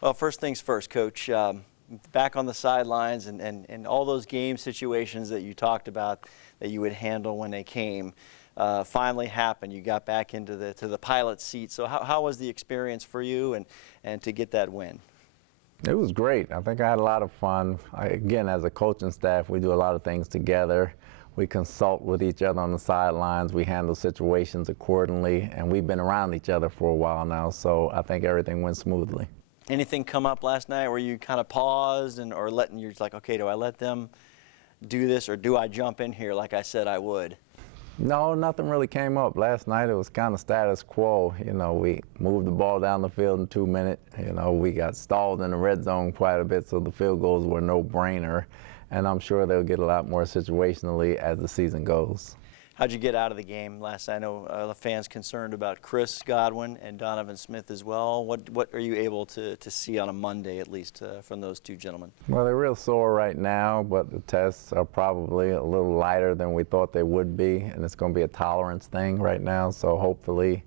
Well, first things first, Coach. Back on the sidelines and all those game situations that you talked about that you would handle when they came finally happened. You got back into the pilot seat. So how was the experience for you and to get that win? It was great. I think I had a lot of fun. Again, as a coaching staff, we do a lot of things together. We consult with each other on the sidelines. We handle situations accordingly, and we've been around each other for a while now, so I think everything went smoothly. Anything come up last night where you kind of paused or you're like, okay, do I let them do this or do I jump in here like I said I would? No, nothing really came up. Last night it was kind of status quo. You know, we moved the ball down the field in 2 minutes. You know, we got stalled in the red zone quite a bit, so the field goals were no-brainer. And I'm sure they'll get a lot more situationally as the season goes. How'd you get out of the game last night? I know the fans concerned about Chris Godwin and Donovan Smith as well. What are you able to see on a Monday, at least, from those two gentlemen? Well, they're real sore right now, but the tests are probably a little lighter than we thought they would be, and it's going to be a tolerance thing right now. So hopefully,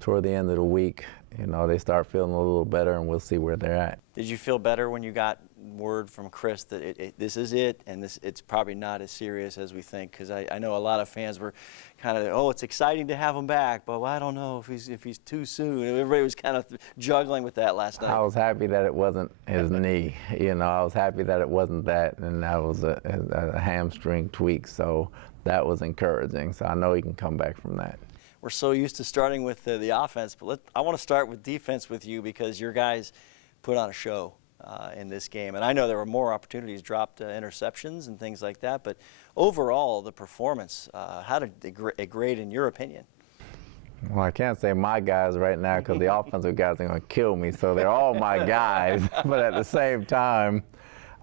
toward the end of the week, you know, they start feeling a little better, and we'll see where they're at. Did you feel better when you got word from Chris that this is it, and it's probably not as serious as we think? Because I know a lot of fans were kind of, oh, it's exciting to have him back, but well, I don't know if he's too soon. Everybody was kind of juggling with that last night. I was happy that it wasn't his knee. You know, I was happy that it wasn't that, and that was a hamstring tweak. So that was encouraging. So I know he can come back from that. We're so used to starting with the offense, but I want to start with defense with you because your guys put on a show in this game. And I know there were more opportunities, dropped interceptions and things like that, but overall the performance, how did it grade in your opinion? Well, I can't say my guys right now because the offensive guys are going to kill me, so they're all my guys. But at the same time,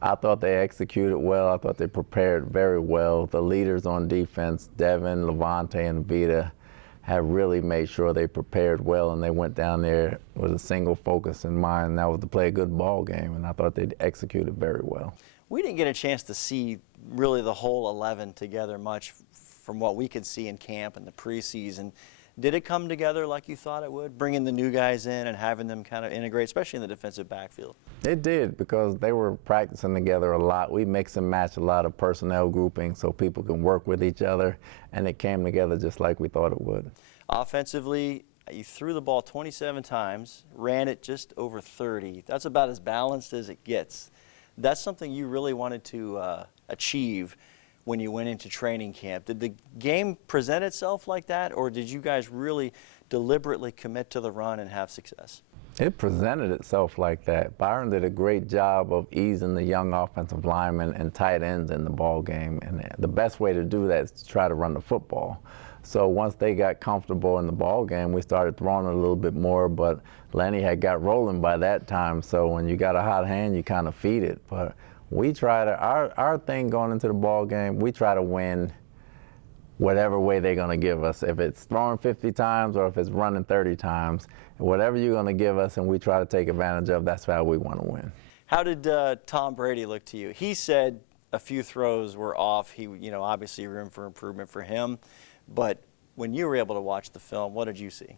I thought they executed well. I thought they prepared very well. The leaders on defense, Devin, Levante, and Vita, have really made sure they prepared well, and they went down there with a single focus in mind, and that was to play a good ball game, and I thought they executed very well. We didn't get a chance to see really the whole 11 together much from what we could see in camp and the preseason. Did it come together like you thought it would, bringing the new guys in and having them kind of integrate, especially in the defensive backfield? It did, because they were practicing together a lot. We mix and match a lot of personnel grouping so people can work with each other, and it came together just like we thought it would. Offensively, you threw the ball 27 times, ran it just over 30. That's about as balanced as it gets. That's something you really wanted to achieve when you went into training camp. Did the game present itself like that, or did you guys really deliberately commit to the run and have success? It presented itself like that. Byron did a great job of easing the young offensive linemen and tight ends in the ball game, and the best way to do that is to try to run the football. So once they got comfortable in the ball game, we started throwing it a little bit more, but Lenny had got rolling by that time, so when you got a hot hand, you kind of feed it. But we try to, our thing going into the ball game, we try to win whatever way they're going to give us. If it's throwing 50 times or if it's running 30 times, whatever you're going to give us and we try to take advantage of, that's how we want to win. How did Tom Brady look to you? He said a few throws were off. He, obviously room for improvement for him. But when you were able to watch the film, what did you see?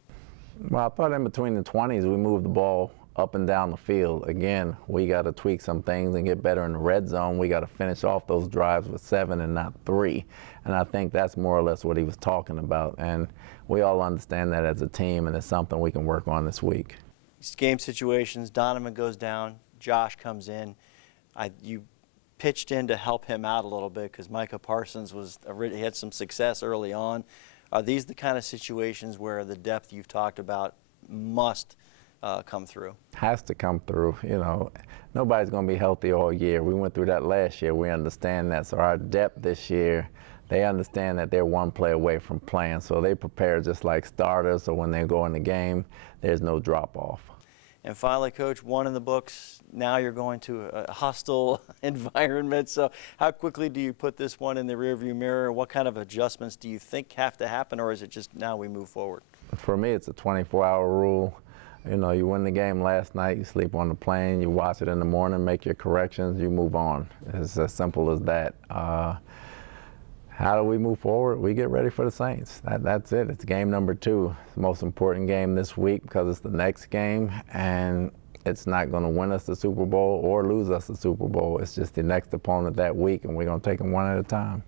Well, I thought in between the 20s, we moved the ball up and down the field. Again, we got to tweak some things and get better in the red zone. We got to finish off those drives with 7 and not 3. And I think that's more or less what he was talking about. And we all understand that as a team, and it's something we can work on this week. Game situations, Donovan goes down, Josh comes in. You pitched in to help him out a little bit because Micah Parsons he had some success early on. Are these the kind of situations where the depth you've talked about must come through? Has to come through. Nobody's going to be healthy all year. We went through that last year. We understand that. So our depth this year, they understand that they're one play away from playing. So they prepare just like starters. So when they go in the game, there's no drop off. And finally, Coach, one in the books. Now you're going to a hostile environment. So how quickly do you put this one in the rearview mirror? What kind of adjustments do you think have to happen, or is it just now we move forward? For me, it's a 24-hour rule. You win the game last night, you sleep on the plane, you watch it in the morning, make your corrections, you move on. It's as simple as that. How do we move forward? We get ready for the Saints. That's it. It's game number 2. It's the most important game this week because it's the next game, and it's not going to win us the Super Bowl or lose us the Super Bowl. It's just the next opponent that week, and we're going to take them one at a time.